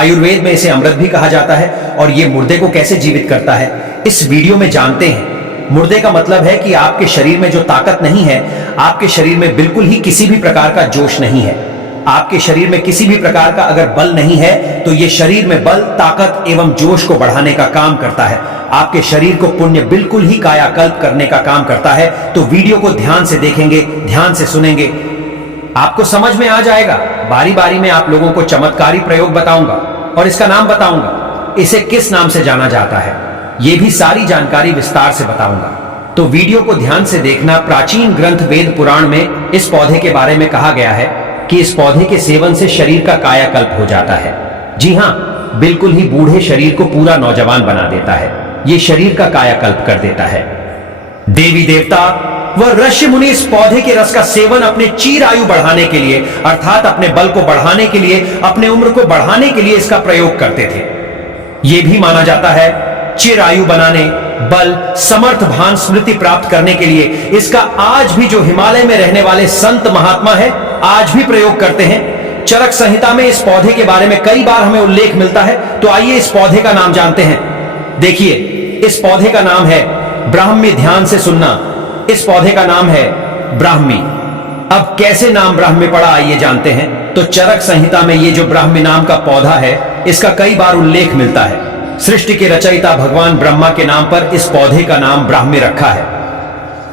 आयुर्वेद में इसे अमृत भी कहा जाता है। और ये मुर्दे को कैसे जीवित करता है, इस वीडियो में जानते हैं। मुर्दे का मतलब है कि आपके शरीर में जो ताकत नहीं है, आपके शरीर में बिल्कुल ही किसी भी प्रकार का जोश नहीं है, आपके शरीर में किसी भी प्रकार का अगर बल नहीं है, तो ये शरीर में बल, ताकत एवं जोश को बढ़ाने का काम करता है। आपके शरीर को पुण्य बिल्कुल ही कायाकल्प करने का काम करता है। तो वीडियो को ध्यान से देखेंगे, ध्यान से सुनेंगे, आपको समझ में आ जाएगा। बारी बारी में आप लोगों को चमत्कारी प्रयोग बताऊंगा और इसका नाम बताऊंगा, इसे किस नाम से जाना जाता है, यह भी सारी जानकारी विस्तार से बताऊंगा। तो वीडियो को ध्यान से देखना। प्राचीन ग्रंथ वेद पुराण में इस पौधे के बारे में कहा गया है कि इस पौधे के सेवन से शरीर का कायाकल्प हो जाता है। जी हां, बिल्कुल ही बूढ़े शरीर को पूरा नौजवान बना देता है, यह शरीर का कायाकल्प कर देता है। देवी देवता व ऋषि मुनि इस पौधे के रस का सेवन अपने चीर आयु बढ़ाने के लिए, अर्थात अपने बल को बढ़ाने के लिए, अपने उम्र को बढ़ाने के लिए इसका प्रयोग करते थे। यह भी माना जाता है चिर आयु बनाने, बल, समर्थ, भान, स्मृति प्राप्त करने के लिए इसका आज भी जो हिमालय में रहने वाले संत महात्मा है, आज भी प्रयोग करते हैं। चरक संहिता में इस पौधे के बारे में कई बार हमें उल्लेख मिलता है। तो आइए इस पौधे का नाम जानते हैं। देखिए, इस पौधे का नाम है ब्राह्मी। ध्यान से सुनना, इस पौधे का नाम है ब्राह्मी। अब कैसे नाम ब्राह्मी पड़ा, आइए जानते हैं। तो चरक संहिता में ये जो ब्राह्मी नाम का पौधा है, इसका कई बार उल्लेख मिलता है। सृष्टि के रचयिता भगवान ब्रह्मा के नाम पर इस पौधे का नाम ब्राह्मी रखा है।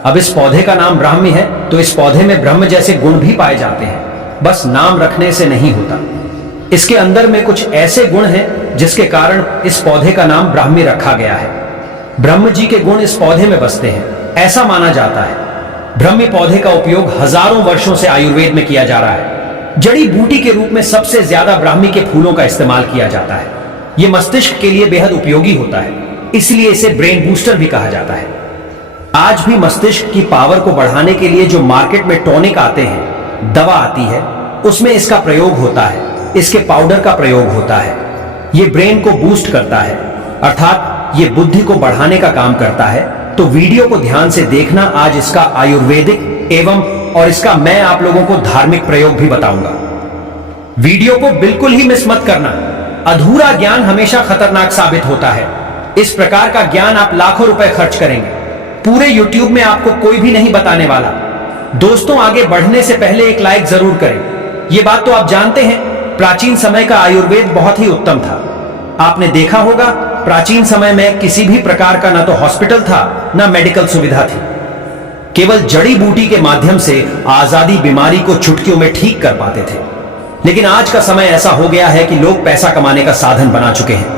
अब इस पौधे का नाम ब्राह्मी है तो इस पौधे में ब्रह्म जैसे गुण भी पाए जाते हैं, बस नाम रखने से नहीं होता। इसके अंदर में कुछ ऐसे गुण हैं जिसके कारण इस पौधे का नाम ब्राह्मी रखा गया है। ब्रह्म जी के गुण इस पौधे में बसते हैं, ऐसा माना जाता है। ब्राह्मी पौधे का उपयोग हजारों वर्षों से आयुर्वेद में किया जा रहा है। जड़ी बूटी के रूप में सबसे ज्यादा ब्राह्मी के फूलों का इस्तेमाल किया जाता है। यह मस्तिष्क के लिए बेहद उपयोगी होता है, इसलिए इसे ब्रेन बूस्टर भी कहा जाता है। आज भी मस्तिष्क की पावर को बढ़ाने के लिए जो मार्केट में टॉनिक आते हैं, दवा आती है, उसमें इसका प्रयोग होता है। इसके पाउडर का प्रयोग होता है। यह ब्रेन को बूस्ट करता है, अर्थात यह बुद्धि को बढ़ाने का काम करता है। तो वीडियो को ध्यान से देखना। आज इसका आयुर्वेदिक एवं और इसका मैं आप लोगों को धार्मिक प्रयोग भी बताऊंगा। वीडियो को बिल्कुल ही मिस मत करना। अधूरा ज्ञान हमेशा खतरनाक साबित होता है। इस प्रकार का ज्ञान आप लाखों रुपए खर्च करेंगे, पूरे YouTube में आपको कोई भी नहीं बताने वाला। दोस्तों, आगे बढ़ने से पहले एक लाइक जरूर करें। यह बात तो आप जानते हैं, प्राचीन समय का आयुर्वेद बहुत ही उत्तम था। आपने देखा होगा, प्राचीन समय में किसी भी प्रकार का ना तो हॉस्पिटल था, ना मेडिकल सुविधा थी। केवल जड़ी बूटी के माध्यम से आजादी बीमारी को चुटकियों में ठीक कर पाते थे। लेकिन आज का समय ऐसा हो गया है कि लोग पैसा कमाने का साधन बना चुके हैं।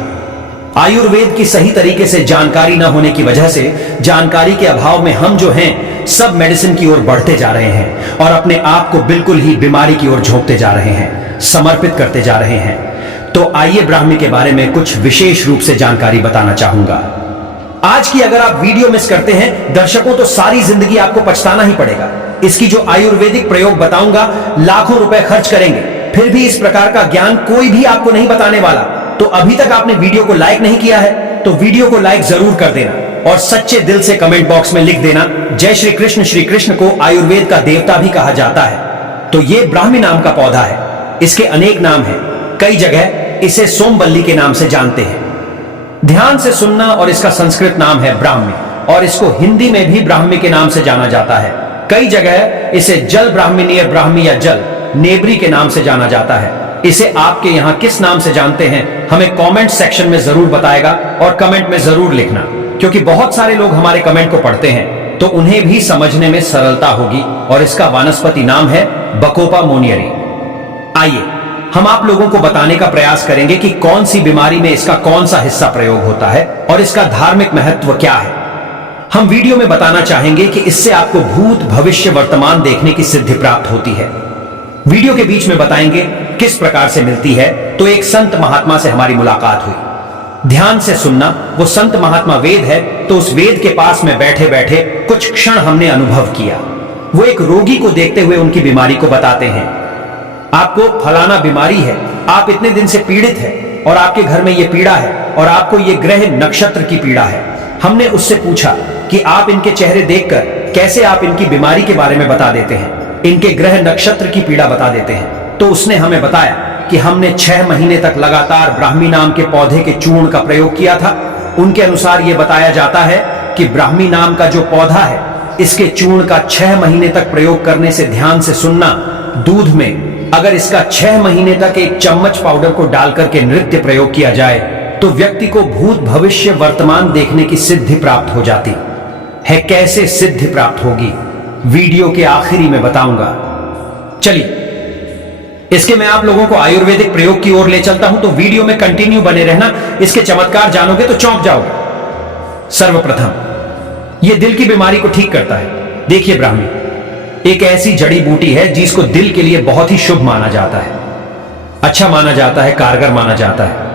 आयुर्वेद की सही तरीके से जानकारी न होने की वजह से, जानकारी के अभाव में हम जो हैं सब मेडिसिन की ओर बढ़ते जा रहे हैं और अपने आप को बिल्कुल ही बीमारी की ओर झोंकते जा रहे हैं, समर्पित करते जा रहे हैं। तो आइए ब्राह्मी के बारे में कुछ विशेष रूप से जानकारी बताना चाहूंगा। आज की अगर आप वीडियो मिस करते हैं दर्शकों, तो सारी जिंदगी आपको पछताना ही पड़ेगा। इसकी जो आयुर्वेदिक प्रयोग बताऊंगा, लाखों रुपए खर्च करेंगे, फिर भी इस प्रकार का ज्ञान कोई भी आपको नहीं बताने वाला। तो अभी तक आपने वीडियो को लाइक नहीं किया है तो वीडियो को लाइक जरूर कर देना और सच्चे दिल से कमेंट बॉक्स में लिख देना जय श्री कृष्ण। श्री कृष्ण को आयुर्वेद का देवता भी कहा जाता है। तो ये ब्राह्मी नाम का पौधा है। इसके अनेक नाम हैं, कई जगह इसे सोमबल्ली के नाम से जानते हैं। ध्यान से सुनना। और इसका संस्कृत नाम है ब्राह्मी और इसको हिंदी में भी ब्राह्मी के नाम से जाना जाता है। कई जगह इसे जल ब्राह्मणीय ब्राह्मी या जल नेबरी के नाम से जाना जाता है। इसे आपके यहां किस नाम से जानते हैं, हमें कमेंट सेक्शन में जरूर बताएगा और कमेंट में जरूर लिखना, क्योंकि बहुत सारे लोग हमारे कमेंट को पढ़ते हैं तो उन्हें भी समझने में सरलता होगी। और इसका वानस्पति नाम है बकोपा मोनियरी। आइए हम आप लोगों को बताने का प्रयास करेंगे कि कौन सी बीमारी में इसका कौन सा हिस्सा प्रयोग होता है और इसका धार्मिक महत्व क्या है। हम वीडियो में बताना चाहेंगे कि इससे आपको भूत, भविष्य, वर्तमान देखने की सिद्धि प्राप्त होती है। वीडियो के बीच में बताएंगे किस प्रकार से मिलती है। तो एक संत महात्मा से हमारी मुलाकात हुई। ध्यान से सुनना। वो संत महात्मा वेद है, तो उस वेद के पास में बैठे बैठे कुछ क्षण हमने अनुभव किया। वो एक रोगी को देखते हुए उनकी बीमारी को बताते हैं। आपको फलाना बीमारी है, आप इतने दिन से पीड़ित हैं और आपके घर में यह पीड़ा है और आपको यह ग्रह नक्षत्र की पीड़ा है। हमने उससे पूछा कि आप इनके चेहरे देखकर कैसे आप इनकी बीमारी के बारे में बता देते हैं, इनके ग्रह नक्षत्र की पीड़ा बता देते हैं। तो उसने हमें बताया कि हमने 6 महीने तक लगातार ब्राह्मी नाम के पौधे के चूर्ण का प्रयोग किया था। उनके अनुसार यह बताया जाता है कि ब्राह्मी नाम का जो पौधा है, इसके चूर्ण का 6 महीने तक प्रयोग करने से, ध्यान से सुनना, दूध में अगर इसका 6 महीने तक 1 चम्मच पाउडर को डालकर के नित्य प्रयोग किया जाए तो व्यक्ति को भूत भविष्य वर्तमान देखने की सिद्धि प्राप्त हो जाती है। कैसे सिद्धि प्राप्त होगी, वीडियो के आखिरी में बताऊंगा। चलिए, इसके मैं आप लोगों को आयुर्वेदिक प्रयोग की ओर ले चलता हूं, तो वीडियो में कंटिन्यू बने रहना। इसके चमत्कार जानोगे तो चौंक जाओगे। सर्वप्रथम, यह दिल की बीमारी को ठीक करता है। देखिए, ब्राह्मी एक ऐसी जड़ी बूटी है जिसको दिल के लिए बहुत ही शुभ माना जाता है, अच्छा माना जाता है, कारगर माना जाता है।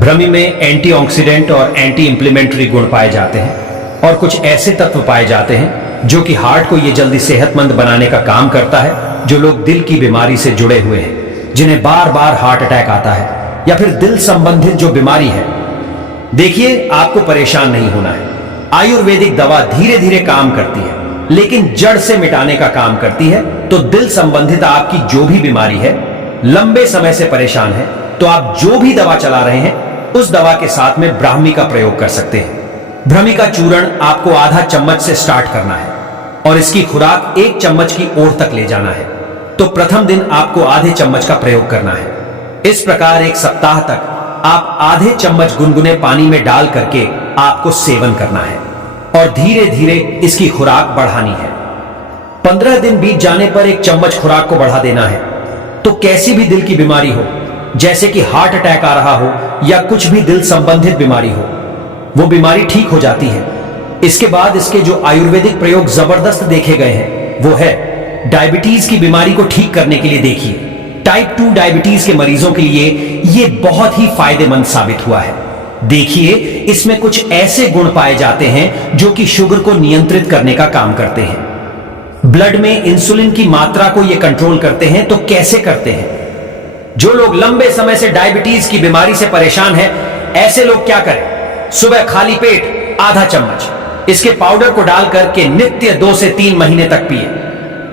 ब्राह्मी में एंटीऑक्सीडेंट और एंटी इंप्लीमेंट्री गुण पाए जाते हैं और कुछ ऐसे तत्व पाए जाते हैं जो कि हार्ट को यह जल्दी सेहतमंद बनाने का काम करता है। जो लोग दिल की बीमारी से जुड़े हुए हैं, जिन्हें बार बार हार्ट अटैक आता है या फिर दिल संबंधित जो बीमारी है, देखिए, आपको परेशान नहीं होना है। आयुर्वेदिक दवा धीरे धीरे काम करती है, लेकिन जड़ से मिटाने का काम करती है। तो दिल संबंधित आपकी जो भी बीमारी है, लंबे समय से परेशान है, तो आप जो भी दवा चला रहे हैं, उस दवा के साथ में ब्राह्मी का प्रयोग कर सकते हैं। ब्राह्मी का चूर्ण आपको आधा चम्मच से स्टार्ट करना है और इसकी खुराक 1 चम्मच की ओर तक ले जाना है। तो प्रथम दिन आपको आधे चम्मच का प्रयोग करना है। इस प्रकार 1 सप्ताह तक आप आधे चम्मच गुनगुने पानी में डाल करके आपको सेवन करना है और धीरे धीरे इसकी खुराक बढ़ानी है। 15 दिन बीत जाने पर 1 चम्मच खुराक को बढ़ा देना है। तो कैसी भी दिल की बीमारी हो, जैसे कि हार्ट अटैक आ रहा हो या कुछ भी दिल संबंधित बीमारी हो, वो बीमारी ठीक हो जाती है। इसके बाद इसके जो आयुर्वेदिक प्रयोग जबरदस्त देखे गए हैं, वो है डायबिटीज की बीमारी को ठीक करने के लिए। देखिए, टाइप 2 डायबिटीज के मरीजों के लिए यह बहुत ही फायदेमंद साबित हुआ है। देखिए, इसमें कुछ ऐसे गुण पाए जाते हैं जो कि शुगर को नियंत्रित करने का काम करते हैं। ब्लड में इंसुलिन की मात्रा को यह कंट्रोल करते हैं। तो कैसे करते हैं? जो लोग लंबे समय से डायबिटीज की बीमारी से परेशान हैं, ऐसे लोग क्या करें? सुबह खाली पेट आधा चम्मच इसके पाउडर को डालकर के नित्य 2 से 3 महीने तक पिए।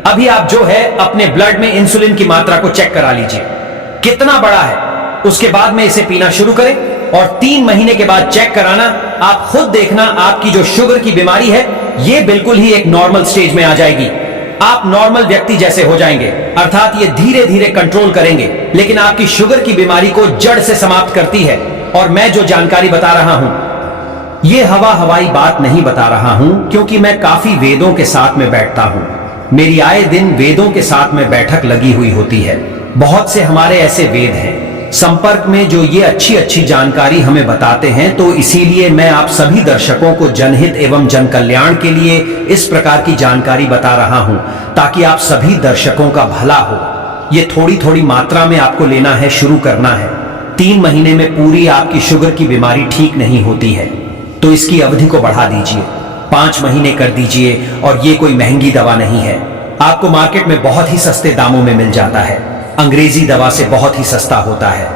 अभी आप जो है अपने ब्लड में इंसुलिन की मात्रा को चेक करा लीजिए कितना बड़ा है। उसके बाद में इसे पीना शुरू करें और 3 महीने के बाद चेक कराना। आप खुद देखना, आपकी जो शुगर की बीमारी है, यह बिल्कुल ही एक नॉर्मल स्टेज में आ जाएगी। आप नॉर्मल व्यक्ति जैसे हो जाएंगे, अर्थात ये धीरे धीरे कंट्रोल करेंगे, लेकिन आपकी शुगर की बीमारी को जड़ से समाप्त करती है। और मैं जो जानकारी बता रहा हूं, यह हवाई बात नहीं बता रहा हूं, क्योंकि मैं काफी वेदों के साथ में बैठता हूं। मेरी आए दिन वेदों के साथ में बैठक लगी हुई होती है। बहुत से हमारे ऐसे वेद हैं संपर्क में जो ये अच्छी जानकारी हमें बताते हैं। तो इसीलिए मैं आप सभी दर्शकों को जनहित एवं जन कल्याण के लिए इस प्रकार की जानकारी बता रहा हूं, ताकि आप सभी दर्शकों का भला हो। ये थोड़ी मात्रा में आपको लेना है, शुरू करना है। 3 महीने में पूरी आपकी शुगर की बीमारी ठीक नहीं होती है, तो इसकी अवधि को बढ़ा दीजिए, 5 महीने कर दीजिए। और ये कोई महंगी दवा नहीं है, आपको मार्केट में बहुत ही सस्ते दामों में मिल जाता है। अंग्रेजी दवा से बहुत ही सस्ता होता है।